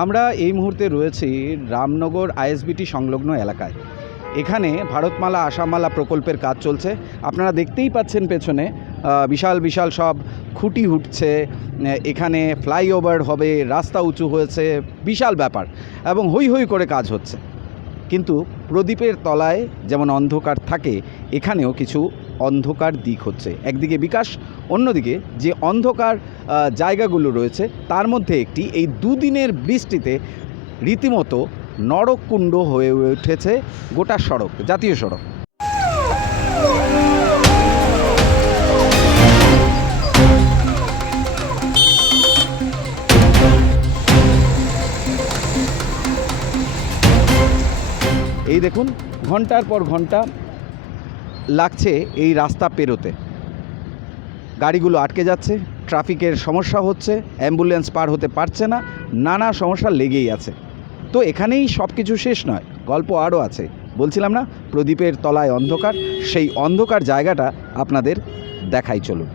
আমরা এই মুহূর্তে রয়েছি রামনগর আইএসবিটি সংলগ্ন এলাকায়। এখানে ভারতমালা আসামমালা প্রকল্পের কাজ চলছে। আপনারা দেখতেই পাচ্ছেন পেছনে বিশাল বিশাল সব খুঁটি উঠছে, এখানে ফ্লাইওভার হবে, রাস্তা উঁচু হয়েছে, বিশাল ব্যাপার এবং হৈ হৈ করে কাজ হচ্ছে। কিন্তু প্রদীপের তলায় যেমন অন্ধকার থাকে, এখানেও কিছু অন্ধকার দিক হচ্ছে। একদিকে বিকাশ, অন্যদিকে যে অন্ধকার জায়গাগুলো রয়েছে তার মধ্যে একটি এই দুদিনের বৃষ্টিতে রীতিমতো নরককুণ্ড হয়ে উঠেছে গোটা সড়ক, জাতীয় সড়ক। এই দেখুন, ঘন্টার পর ঘন্টা লাগছে এই রাস্তা পেরোতে। গাড়িগুলো আটকে যাচ্ছে, ট্রাফিকের সমস্যা হচ্ছে, অ্যাম্বুলেন্স পার হতে পারছে না, নানা সমস্যা লেগেই আছে। তো এখানেই সব কিছু শেষ নয়, গল্প আরও আছে। বলছিলাম না, প্রদীপের তলায় অন্ধকার, সেই অন্ধকার জায়গাটা আপনাদের দেখাই চলুন।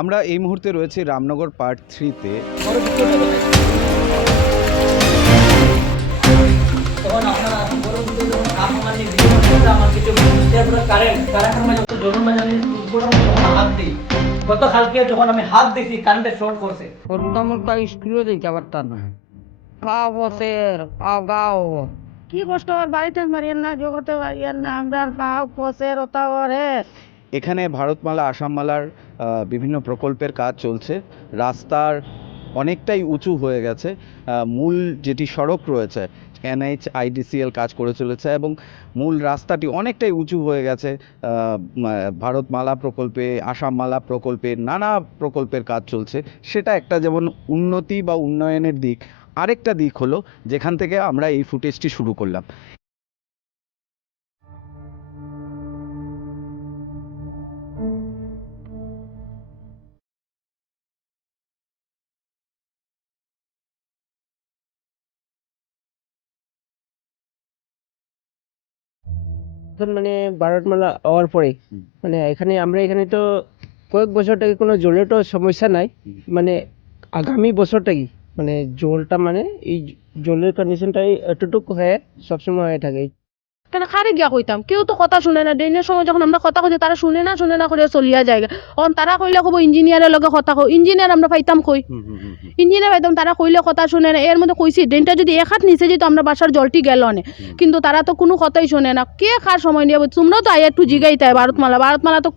আমরা এই মুহূর্তে রয়েছি রামনগর পার্ট 3-তে। গতকালকে যখন আমি হাত দিছি কারেন্টে শর্ট করছে। কি কষ্ট আর বাড়িতে মারিয়েন না, জগতে মারিয়েন না, আমরা পাও পচের ওতাবরে। এখানে ভারতমালা আসামমালার বিভিন্ন প্রকল্পের কাজ চলছে। রাস্তার অনেকটাই উঁচু হয়ে গেছে। মূল যেটি সড়ক রয়েছে, NHIDCL কাজ করে চলেছে এবং মূল রাস্তাটি অনেকটাই উঁচু হয়ে গেছে। ভারতমালা প্রকল্পে, আসামমালা প্রকল্পে, নানা প্রকল্পের কাজ চলছে। সেটা একটা যেমন উন্নতি বা উন্নয়নের দিক, আরেকটা দিক হলো যেখান থেকে আমরা এই ফুটেজটি শুরু করলাম। মানে ভারতমালা হওয়ার পরে মানে এখানে তো কয়েক বছর থেকে কোনো জলের তো সমস্যা নাই। মানে আগামী বছরটাই মানে জলটা মানে এই জলের কন্ডিশনটাই এতটুকু হয়ে সবসময় হয়ে থাকে। কেন কারে গিয়া কইতাম, কেউ তো কথা শুনে না। ড্রেনের সময় যখন আমরা কথা কইছি তারা শুনে না করে চলিয়া যায়। অন তারা কইলে কব ইঞ্জিনিয়ারের লগে কথা কই, ইঞ্জিনিয়ার আমরা পাইতাম কই, ইঞ্জিনিয়ার পাইতাম, তারা কইলে কথা শুনে না। এর মধ্যে কইছি ড্রেনটা যদি এক হাত নিচে যেত আমরা বাসার জলটি গেল না, কিন্তু তারা তো কোনো কথাই শুনে না। কে কার সময় নিয়ে তোমরাও তো আয় একটু জিগাইতে হয়। ভারতমালা তো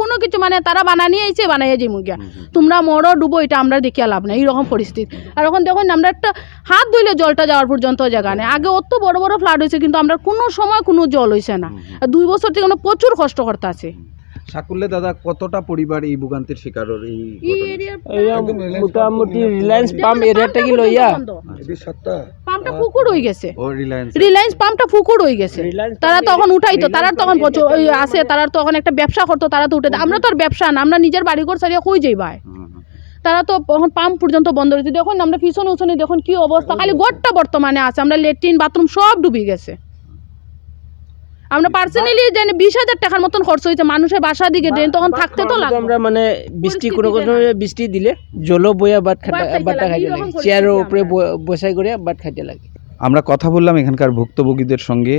কোনো কিছু মানে তারা বানানিয়ে আইছে, বানাইয়া যে মুগিয়া তোমরা মরো ডুবো, এটা আমরা দেখিয়া লাভ নাই। এইরকম পরিস্থিতি। আর এখন দেখুন আমরা একটা হাত ধুইলে জলটা যাওয়ার পর্যন্ত জায়গা নেই। আগে অত বড় বড় ফ্লাড হয়েছে, কিন্তু আমরা কোনো সময় কোনো জল হয়েছে না। 2 বছর থেকে আমরা প্রচুর কষ্ট করতে আছে। সাকুল্লে দাদা, কতটা পরিবার এই ভোগান্তির শিকার? মোটামুটি রিলায়েন্স পাম্প এরিয়াটা কি লইয়া পাম্পটা ফুকুর হয়ে গেছে, রিলায়েন্স পাম্পটা ফুকুর হয়ে গেছে। তারা তখন উঠাইতো, তারা তখন আছে, তারা তখন একটা ব্যবসা করতো, তারা তো উঠে। আমরা তো আর ব্যবসা না, আমরা নিজের বাড়ি ঘর ছাড়িয়ে কই যাই ভাই। তারা তো এখন পাম্প পর্যন্ত বন্ধ রয়েছে। দেখুন আমরা পিছনে উছনে দেখুন কি অবস্থা, খালি গোটটা বর্তমানে আছে। আমরা ল্যাট্রিন বাথরুম সব ডুবে গেছে। আমরা পার্সোনালি জানি 20,000 টাকার মতন খরচ হয়েছে মানুষের বাসা দিকে ড্রেন তখন থাকতে তো লাগবে। আমরা মানে কোনো বৃষ্টি দিলে জল বইয়া ভাত খাইতে লাগে, চেয়ারের উপরে বসাই করে ভাত খাইতে লাগে। আমরা কথা বললাম এখানকার ভুক্তভোগীদের সঙ্গে।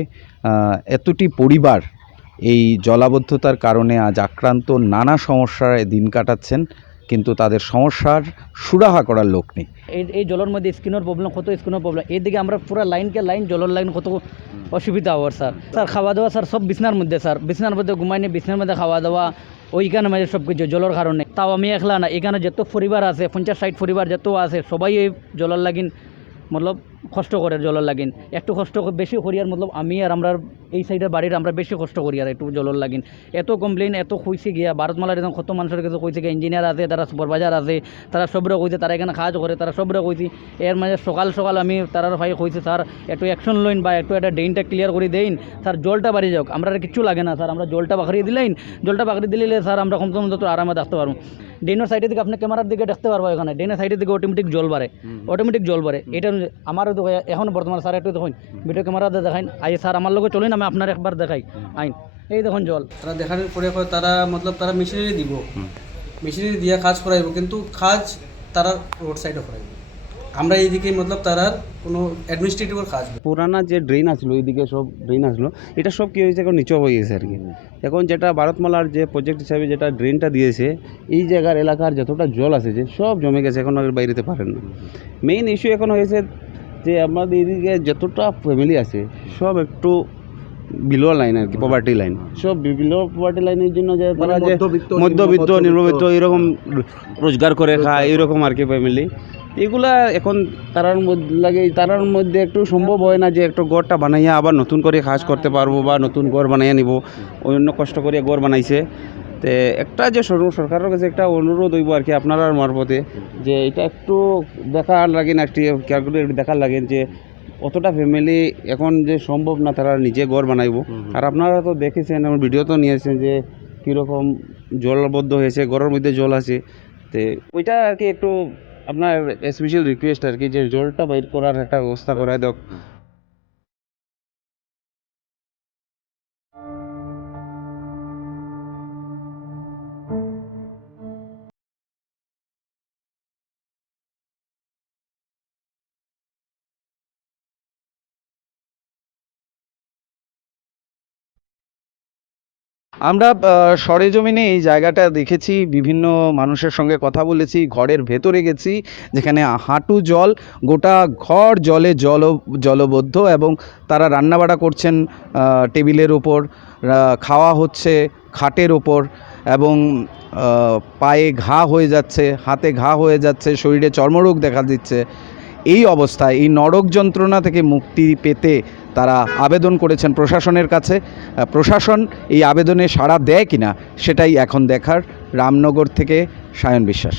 এতটি পরিবার এই জলাবদ্ধতার কারণে আজ আক্রান্ত, নানা সমস্যায় দিন কাটাচ্ছেন, কিন্তু তাদের সমস্যার সুরাহা করার লোক নেই। এই জলের মধ্যে স্কিনের প্রবলেম, কত স্কিনের প্রবলেম। এইদিকে আমরা পুরো লাইন জলের লাইন, কত অসুবিধা হওয়ার স্যার। খাওয়া দাওয়া স্যার সব বিছনার মধ্যে, স্যার বিছনার মধ্যে ঘুমাইনি, বিছনার মধ্যে খাওয়া দাওয়া, ওইখানে মাঝে সব কিছু জলের কারণে। তাও আমি একলা না, এখানে যত পরিবার আছে 50-60 পরিবার যত আছে, সবাই এই জলের লাগিন মতলব কষ্ট করে। জলের লাগিন একটু কষ্ট বেশি করি, আর মতলব আমি আর আমরা এই সাইডের বাড়ির আমরা বেশি কষ্ট করি আর একটু জলের লাগিন। এত কমপ্লেন, এত কইছে গিয়া ভারতমালার এরকম কত মানুষের কাছে কইছে গিয়া, ইঞ্জিনিয়ার আছে, তারা সুপারভাইজার আছে, তারা সবরে কইছে, তারা এখানে কাজ করে, তারা সবরে কইছি। এর মাঝে সকাল আমি তারার ভাই কইছে, স্যার একটু অ্যাকশন লইন বা একটু একটা ড্রেনটা ক্লিয়ার করে দেন স্যার, জলটা বাড়ি যাক, আমরা কিছু লাগে না স্যার, আমরা জলটা বাকড়িয়ে দিলেন, জলটা বাকড়িয়ে দিলে স্যার আমরা কম তো আরামে থাকতে পারবো। ড্রেনের সাইডের দিকে আপনি ক্যামেরার দিকে দেখতে পারবো, এখানে ড্রেনের সাইডের দিকে অটোমেটিক জল বাড়ে। এটা আমারও তো এখন বর্তমানে স্যার একটু দেখুন ভিডিও ক্যামেরাতে দেখাইন। আই স্যার আমার লোক চলেন, আমি আপনার একবার দেখাই আইন। এই দেখুন জল। তারা দেখানোর পরে তারা মতলব তারা মেশিনারি দিয়া কাজ করাইব, কিন্তু কাজ তারা রোড সাইডে করাইব। আমরা এইদিকে মতলব তার আর কোনো অ্যাডমিনিস্ট্রেটিভের কাজ নেই। পুরানা যে ড্রেন আসলো এইদিকে সব ড্রেন আসলো, এটা সব কী হয়েছে এখন নিচু হয়ে গেছে আর কি। এখন যেটা ভারতমালার যে প্রজেক্ট হিসাবে যেটা ড্রেনটা দিয়েছে, এই জায়গার এলাকার যতটা জল আছে যে সব জমে গেছে, এখন আর বাইরেতে পারেন না। মেইন ইস্যু এখন হয়েছে যে আমাদের এদিকে যতটা ফ্যামিলি আছে সব একটু বিলো লাইন আর কি, পভার্টি লাইন, সব বিলো পভার্টি লাইনের জন্য যে তারা যে মধ্যবিত্ত নিম্নবিত্ত এরকম রোজগার করে খায় এরকম আর কি ফ্যামিলি, এগুলা এখন তারার মধ্যে একটু সম্ভব হয় না যে একটু গড়টা বানাইয়া আবার নতুন করে কাজ করতে পারবো বা নতুন ঘর বানাইয়া নিব, অন্য কষ্ট করে ঘর বানাইছে। তো একটা যে সরকারের কাছে একটা অনুরোধ হইব আর কি আপনার মারফতে, যে এটা একটু দেখার লাগেন, একটু ক্যালকুলেট দেখার লাগেন যে অতটা ফ্যামিলি এখন যে সম্ভব না তারা নিজে ঘর বানাইবো। আর আপনারা তো দেখেছেন, আমার ভিডিও তো নিয়েছেন যে কীরকম জলবদ্ধ হয়েছে, ঘরের মধ্যে জল আছে। তো ওইটা আর কি একটু আপনার স্পেশাল রিকোয়েস্ট আর কি, যে জলটা বাইর করার একটা ব্যবস্থা করে দেখ। আমরা সরেজমিনে এই জায়গাটা দেখেছি, বিভিন্ন মানুষের সঙ্গে কথা বলেছি, ঘরের ভেতরে গেছি যেখানে হাঁটু জল, গোটা ঘর জলবদ্ধ, এবং তারা রান্নাবাড়া করছেন টেবিলের ওপর, খাওয়া হচ্ছে খাটের ওপর, এবং পায়ে ঘা হয়ে যাচ্ছে, হাতে ঘা হয়ে যাচ্ছে, শরীরে চর্মরোগ দেখা দিচ্ছে। এই অবস্থায় এই নরক যন্ত্রণা থেকে মুক্তি পেতে তারা আবেদন করেছেন প্রশাসনের কাছে। প্রশাসন এই আবেদনে সাড়া দেয় কিনা সেটাই এখন দেখার। রামনগর থেকে সায়ন বিশ্বাস।